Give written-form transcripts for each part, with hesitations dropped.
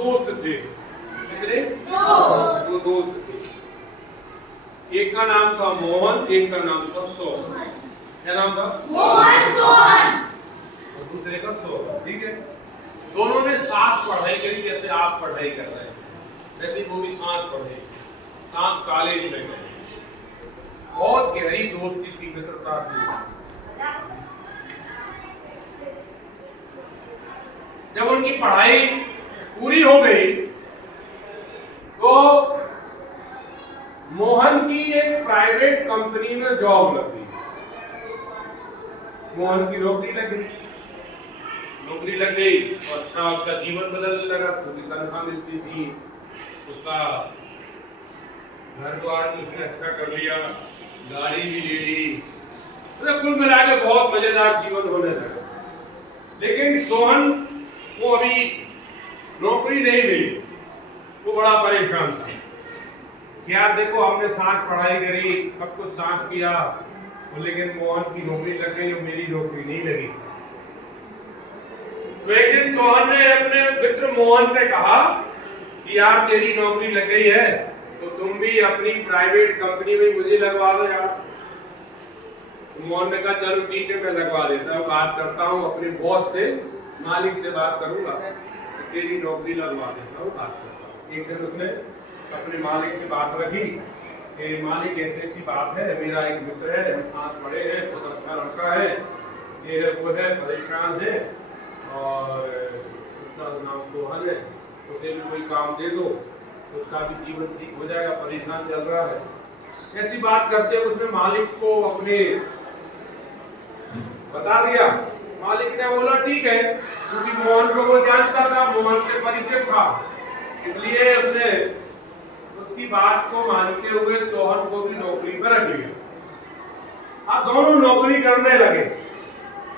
दोस्त थे। कितने? दो दोस्त थे। एक का नाम था मोहन, एक का नाम था सोहन। क्या नाम था? मोहन सोहन। और दूसरे का सोहन। ठीक है। दोनों ने साथ पढ़ाई करी, जैसे आप पढ़ाई कर रहे हैं वैसे वो भी साथ पढ़े, साथ कॉलेज में गए। बहुत गहरी दोस्ती थी, मित्रता थी। जब उनकी पढ़ाई पूरी हो गई तो मोहन की एक प्राइवेट कंपनी में जॉब लगी। मोहन की नौकरी लग गई। नौकरी लग गई तो अच्छा उसका जीवन बदलने लगा। पूरी तनख्वाह मिलती थी, उसका घर द्वार भी उसने अच्छा कर लिया, गाड़ी भी ले ली, मतलब कुल मिला के बहुत मजेदार जीवन होने लगा। लेकिन सोहन को अभी नौकरी नहीं मिली, वो बड़ा परेशान था। यार देखो हमने साथ पढ़ाई करी, सब कुछ साथ किया, लेकिन मोहन की नौकरी लग गई और मेरी नौकरी नहीं लगी। तो एक दिन सोहन ने अपने मित्र मोहन से कहा कि यार तेरी नौकरी लग गई है तो तुम भी अपनी प्राइवेट कंपनी में मुझे लगवा दो यार। तो मोहन ने कहा चलो ठीक है मैं लगवा देता हूँ, बात करता हूँ अपने बॉस से, मालिक से बात करूंगा, तेरी नौकरी लगवा देता हूँ, बात करता हूँ। एक दिन उसने अपने मालिक से बात रखी कि मालिक ऐसी ऐसी बात है, मेरा एक मित्र है, हम साथ पढ़े हैं, बहुत अच्छा लड़का है, ये है वो है, परेशान है और उसका नाम सोहन है, उसे भी कोई काम दे दो, उसका भी जीवन ठीक हो जाएगा, परेशान चल रहा है। ऐसी बात करते उसने मालिक को अपने बता दिया। मालिक ने बोला ठीक है, क्योंकि मोहन को वो जानता था, मोहन से परिचय था, इसलिए उसने उसकी बात को मानते हुए सोहन को भी नौकरी पर रख लिया। अब दोनों नौकरी करने लगे,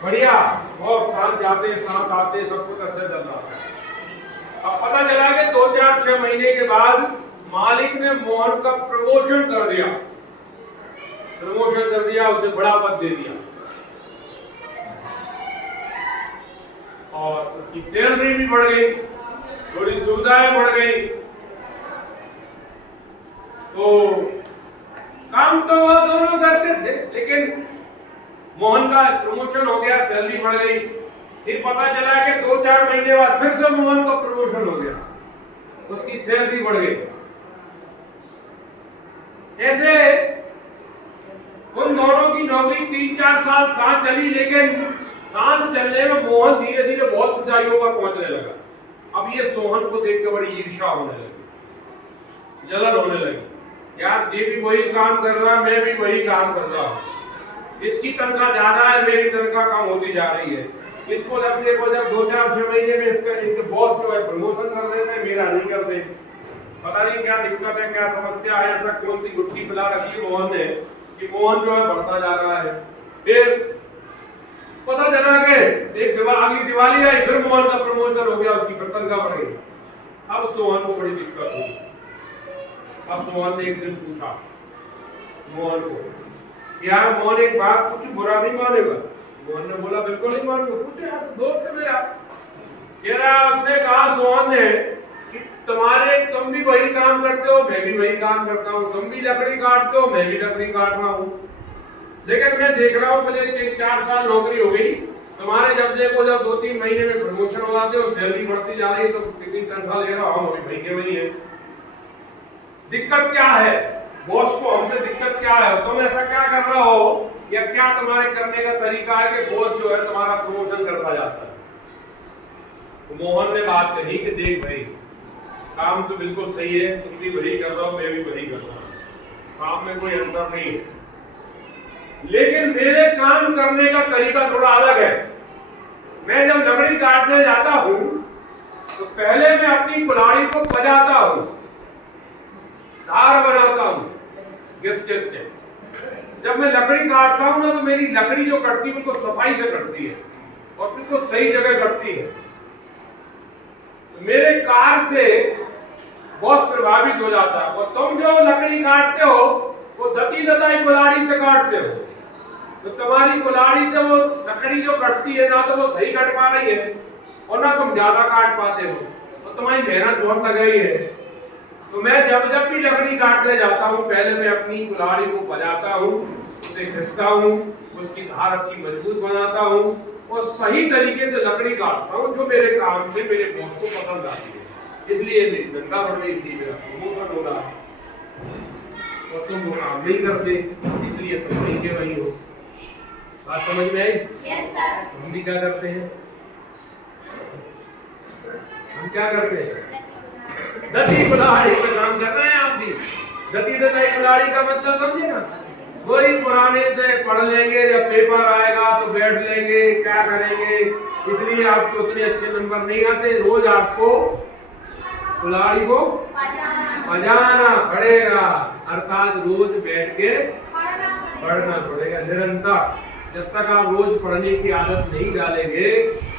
बढ़िया, बहुत साथ जाते साथ आते, सब कुछ अच्छा चल रहा था। अब पता चला कि 2-4-6 महीने के बाद मालिक ने मोहन का प्रमोशन कर दिया, उसे बड़ा पद दे दिया और उसकी सैलरी भी बढ़ गई, थोड़ी सुविधाएं बढ़ गई। तो काम तो वो दोनों करते थे, लेकिन मोहन का प्रमोशन हो गया, सैलरी बढ़ गई। फिर पता चला कि 2-4 महीने बाद फिर से मोहन का प्रमोशन हो गया, उसकी सैलरी बढ़ गई। ऐसे उन दोनों की नौकरी 3-4 साल साथ चली, लेकिन साथ चलने में मोहन धीरे धीरे बहुत ऊंचाइयों पर पहुंचने लगा। अब ये सोहन को देख के बड़ी ईर्ष्या होने लगी, जलन होने लगी। यार ये भी वही काम कर रहा है, मैं भी वही काम कर रहा हूँ, इसकी तनख्वाह ज्यादा है, मेरी तनख्वाह कम होती जा रही है। इसको जब 2-4-6 महीने में इसके बॉस जो है प्रमोशन कर देते हैं, मेरा नहीं करते। पता नहीं क्या दिक्कत है, क्या समस्या है, ऐसा कौन सी गुट्टी पिला रखी है मोहन ने कि मोहन जो है बढ़ता जा रहा है। फिर पता चला कि एक अगली दिवाली आई, फिर मोहन का प्रमोशन हो गया, उसकी तनख्वाह बढ़ गई। अब सोहन को बड़ी दिक्कत हुई। अब मोहन ने एक दिन पूछा मोहन को, यार मोहन एक बात कुछ बुरा नहीं मानेगा? मोहन ने बोला बिल्कुल नहीं मानूंगा। पूछे यार दोस्त है मेरा। आपने कहा सोहन ने कि तुम भी वही काम करते हो, मैं भी वही काम करता हूँ, तुम भी लकड़ी काटते हो, मैं भी लकड़ी काट रहा हूँ, लेकिन मैं देख रहा हूँ मुझे 4 साल नौकरी हो गई, तुम्हारे जब 2-3 महीने में प्रमोशन हो जाते हो, सैलरी बढ़ती जा रही है, तो कितनी तनख्वाह ले रहा हूँ अभी भाई के वही है। दिक्कत क्या है? बॉस को हमसे दिक्कत क्या है? तुम ऐसा क्या कर रहा हो, या क्या तुम्हारे करने का तरीका है कि बॉस जो है तुम्हारा प्रमोशन करता जाता है? तो मोहन ने बात कही कि देख भाई, काम तो बिल्कुल सही है, तुम भी वही कर रहा हो, मैं भी वही कर रहा हूँ, काम में कोई अंतर नहीं है, लेकिन मेरे काम करने का तरीका थोड़ा अलग है। मैं जब लकड़ी काटने जाता हूँ तो पहले मैं अपनी कुल्हाड़ी को बजाता हूँ, धार बनाता हूँ घिस से। जब मैं लकड़ी काटता हूँ ना, तो मेरी लकड़ी जो कटती है उनको सफाई से कटती है और बिल्कुल सही जगह कटती है। तो मेरे कार से बहुत प्रभावित हो जाता है। और तुम जो लकड़ी काटते हो वो दती दताई कुल्हाड़ी से काटते हो, तो तुम्हारी कुल्हाड़ी से वो लकड़ी जो कटती है ना तो वो सही कट पा रही है और ना तुम ज्यादा काट पाते हो, तो तो तुम्हारी मेहनत बहुत लग रही है। तो मैं जब जब भी लकड़ी काटने जाता हूँ, पहले मैं अपनी कुल्हाड़ी को बजाता हूँ, उसे घिसता हूँ, उसकी धार अच्छी मजबूत बनाता हूँ और सही तरीके से लकड़ी काटता हूँ, जो मेरे काम से मेरे बॉस को पसंद आती है। इसलिए मेरी धंधा बढ़ रही थी, मेरा प्रमोशन हो रहा और तुम वो काम नहीं करते, इसलिए तुम नहीं के वही हो। बात समझ में आई? Yes sir. हम भी क्या करते हैं, हम क्या करते हैं, दती कुल्हाड़ी पे काम कर रहे हैं। आप भी दती दताई कुल्हाड़ी का मतलब समझे ना, वही पुराने से पढ़ लेंगे, जब पेपर आएगा तो बैठ लेंगे, क्या करेंगे। इसलिए आपको उतने अच्छे नंबर नहीं आते। रोज आपको कुल्हाड़ी को बजाना पड़ेगा, अर्थात रोज बैठ के पढ़ना पड़ेगा निरंतर। जब तक आप रोज पढ़ने की आदत नहीं डालेंगे,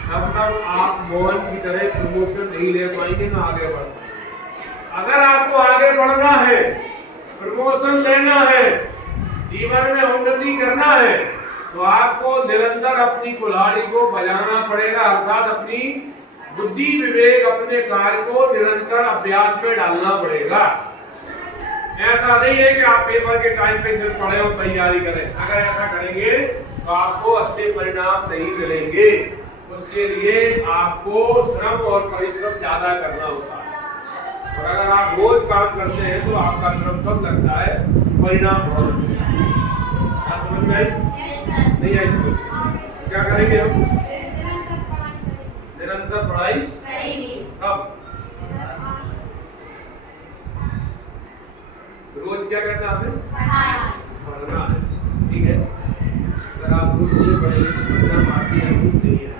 तब तक आप मोहन की तरह प्रमोशन नहीं ले पाएंगे, ना आगे बढ़ पाएंगे। अगर आपको आगे बढ़ना है, प्रमोशन लेना है, जीवन में उन्नति करना है, तो आपको निरंतर अपनी कुल्हाड़ी को बजाना पड़ेगा, अर्थात अपनी बुद्धि विवेक, अपने कार्य को निरंतर अभ्यास में डालना पड़ेगा। ऐसा नहीं है कि आप पेपर के टाइम पे सिर्फ पढ़े और तैयारी करें। अगर ऐसा करेंगे तो आपको अच्छे परिणाम नहीं मिलेंगे। उसके लिए आपको श्रम और परिश्रम ज्यादा करना होता है, और अगर आप रोज काम करते हैं तो आपका श्रम कम लगता है, परिणाम बहुत अच्छे आते हैं। आप समझ में आई? नहीं आई समझ? क्या करेंगे हम? निरंतर पढ़ाई करेंगे। कब? रोज क्या करना है हमें? पढ़ना है। ठीक है, अगर आप रोज नहीं पढ़ेंगे तो परिणाम आपकी नहीं है।